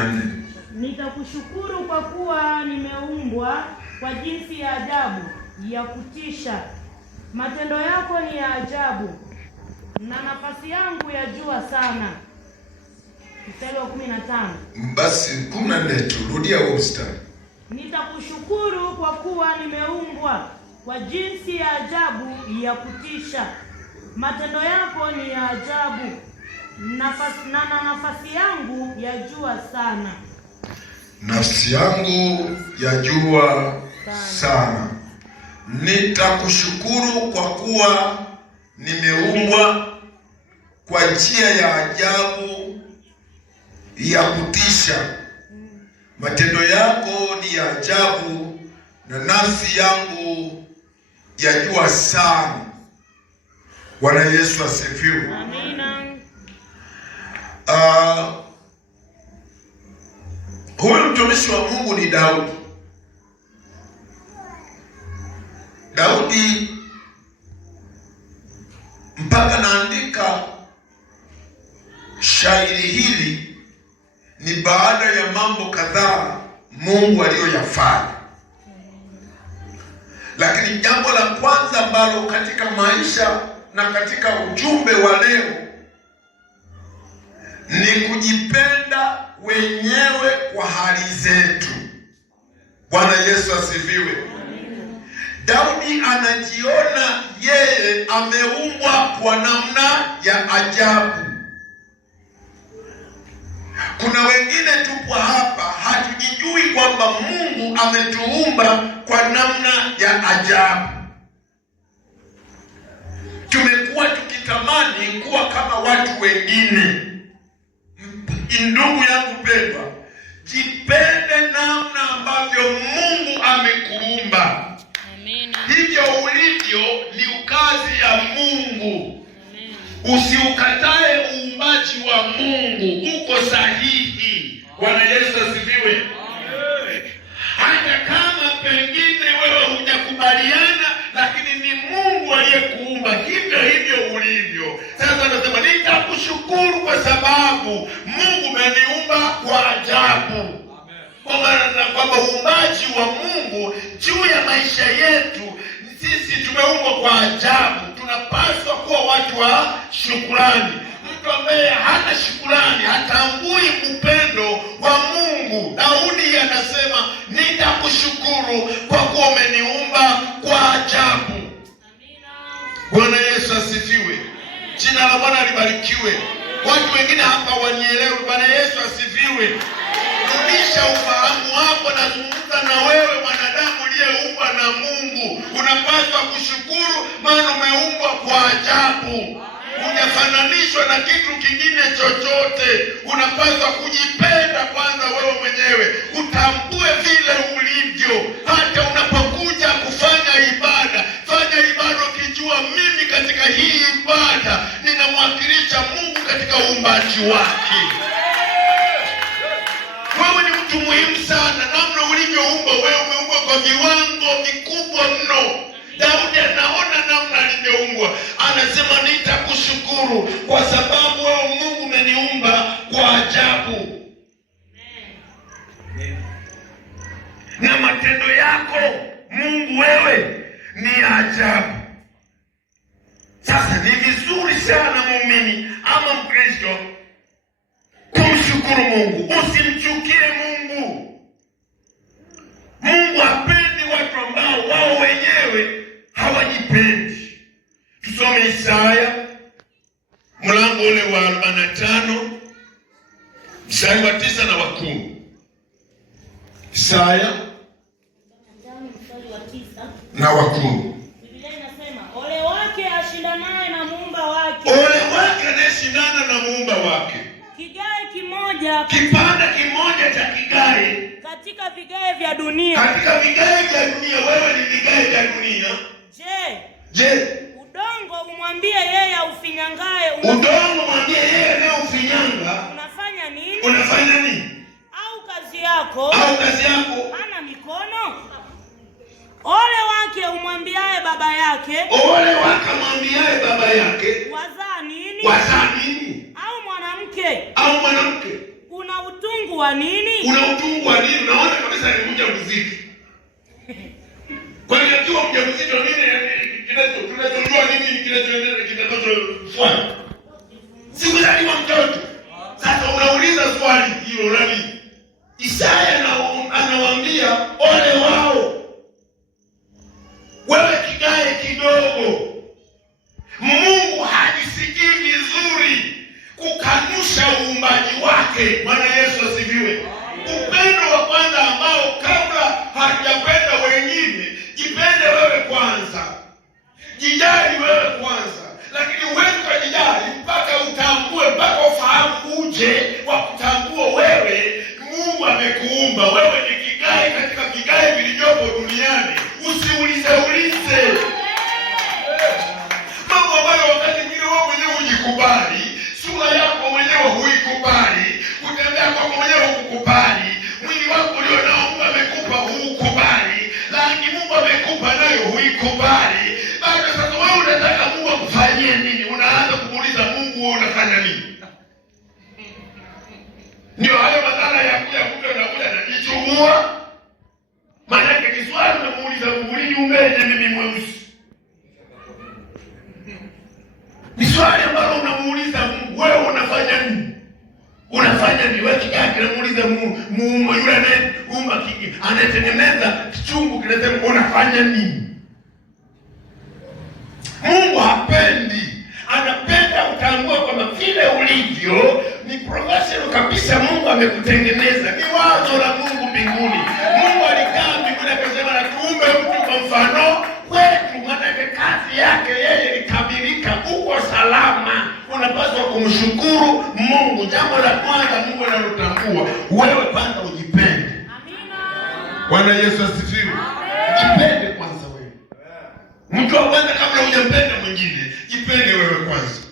14. Nitakushukuru kwa kuwa nimeumbwa kwa jinsi ya ajabu ya kutisha. Matendo yako ni ya ajabu na nafasi yangu yajua sana. Mstari wa 15. Basi 14 turudia huo mstari. Nitakushukuru kwa kuwa nimeumbwa kwa jinsi ya ajabu ya kutisha. Matendo yako ni ya ajabu na nafasi yangu yajua sana. Nafsi yangu yajua sana. Nitakushukuru kwa kuwa nimeumbwa kwa njia ya ajabu ya kutisha. Matendo yako ni ya ajabu na nafsi yangu yajua sana. Bwana Yesu asifiwe. Amina. Huyu mtumishi wa Mungu ni Daudi. Daudi mpaka naandika shairi hili ni baada ya mambo kadhaa Mungu aliyoyafanya. Lakini jambo la kwanza ambalo katika maisha na katika ujumbe wa leo ni kujipenda wenyewe kwa hali zetu. Bwana Yesu asifiwe. Daudi anajiona yeye ameumbwa kwa namna ya ajabu. Kuna wengine tupo hapa hatujijui kwamba Mungu ametuumba kwa namna ya ajabu. Tumekuwa tukitamani kuwa kama watu wengine. Ndugu yangu pendwa, jipende namna ambavyo Mungu amekuumba. Amina. Hivyo ulivyo ni kazi ya Mungu. Amina. Usiukatae uumbaji wa Mungu, uko sahihi. Bwana Yesu asifiwe. Hata kama pengine wewe hujakubaliana, lakini ni Mungu aliyekuumba hivyo hivyo ulivyo. Sasa nasema nitakushukuru kwa sababu Mungu ameniumba kwa ajabu. Kwa maana kwamba uumbaji wa Mungu juu ya maisha yetu, sisi tumeumbwa kwa ajabu. Tunapaswa kuwa watu wa shukrani. Mtu ambaye hana shukrani hatambui upendo wa Mungu. Daudi anasema nitakushukuru kwa kuwa umeniumba kwa ajabu. Bwana Yesu asifiwe. Jina la Bwana libarikiwe. Watu wengine hapa wanielewe. Bwana Yesu asifiwe. Rudisha ufahamu wako, nazungumza na wewe mwanadamu uliyeumbwa na Mungu. Unapaswa kushukuru maana umeumbwa kwa ajabu. Hujafananishwa na kitu kingine chochote. Unapaswa kujipenda kwanza wewe mwenyewe. Utambue vile ulivyo. Hata unapokuja kufanya ibada, fanya ibada ukijua mimi katika hii ibada ninamwakilisha Mungu katika uumbaji wake. Wewe ni mtu muhimu sana. Namna ulivyoumbwa wewe, umeumbwa kwa viwango vikubwa mno. Daudi anaona namna alivyoumbwa, anasema nitakushukuru kwa sababu wewe Mungu umeniumba kwa ajabu. Na matendo yako Mungu wewe ni ajabu. Sasa ni vizuri sana muumini ama Mkristo kumshukuru Mungu. Usimchukie Mungu. Mungu hapendi watu ambao wao wenyewe hawajipendi. Tusome Isaya mlango ule wa 45 mstari wa 9 na wa 10. Isaya mstari wa 9 na wa 10. Biblia inasema ole wake ashindanaye na muumba wake. Ole wake anayeshindana na muumba wake. Kigae kimoja, kipanda kimoja cha kigae katika vigae vya dunia. Katika vigae vya dunia. Wewe ni vigae vya dunia. Je, udongo umwambie yeye aufinyangaye, udongo mwambie yeye anayeufinyanga, unafanya nini? Unafanya nini? Au kazi yako hana mikono? Ole wake umwambiaye baba yake, ole wake mwambiaye baba yake, wazaa nini? Wazaa nini? Au mwanamke una utungu wa nini? Una utungu wa nini? Unaona kabisa ni mjamzito. Kwa hiyo akiwa mjamzito nini tunachojua nini kinachoendelea kitakachofuata? Si kuzaliwa mtoto. Sasa unauliza swali hilo nani? Isaya anawaambia ole wao. Wewe kigae kidogo. Mungu hajisikii vizuri kukanusha uumbaji wake. Bwana Yesu asifiwe. Upendo wa kwanza ambao kabla hajapenda wengine, jipende wewe kwanza. Jijali wewe kwanza. Lakini huwezi kujijali mpaka utambue, mpaka ufahamu uje wa kutambua wewe Mungu amekuumba. Wewe ni kigae katika vigae vilivyopo duniani. Usiulize mambo ambayo wakati mwingine wewe mwenyewe hujikubali, sura yako mwenyewe huikubali, kutembea kwako mwenyewe hukukubali, mwili wako ulio nao Mungu amekupa hukubali, lakini Mungu amekupa nayo huikubali. Bado sasa wewe unataka Mungu akufanyie nini? Unaanza kumuuliza Mungu wewe unafanya nini? Ndio hayo madhara ya kuja na nichumua. Maana yake kiswali unamuuliza Mungu nini umbeje mimi mweusi? Ni swali ambalo unamuuliza Mungu wewe unafanya nini? Unafanya nini? Wewe kigani unamuuliza Mungu yule anayeumba anayetengeneza kichungu kinasema unafanya nini? Mungu hapendi. Anapenda utambue kwamba vile ulivyo ni professional kabisa. Mungu amekutengeneza. Ni wazo la Mungu mbinguni. Mungu alikaa mbinguni akasema na tuumbe mtu kwa mfano wetu. Maana kazi yake yeye ikamilika. Uko salama. Unapaswa kumshukuru Mungu. Jambo la kwanza Mungu analotambua, wewe kwanza ujipende. Amina. Bwana Yesu asifiwe. Jipende kwanza wewe. Mtu wa kwanza kabla hujampenda mwingine, jipende wewe kwanza.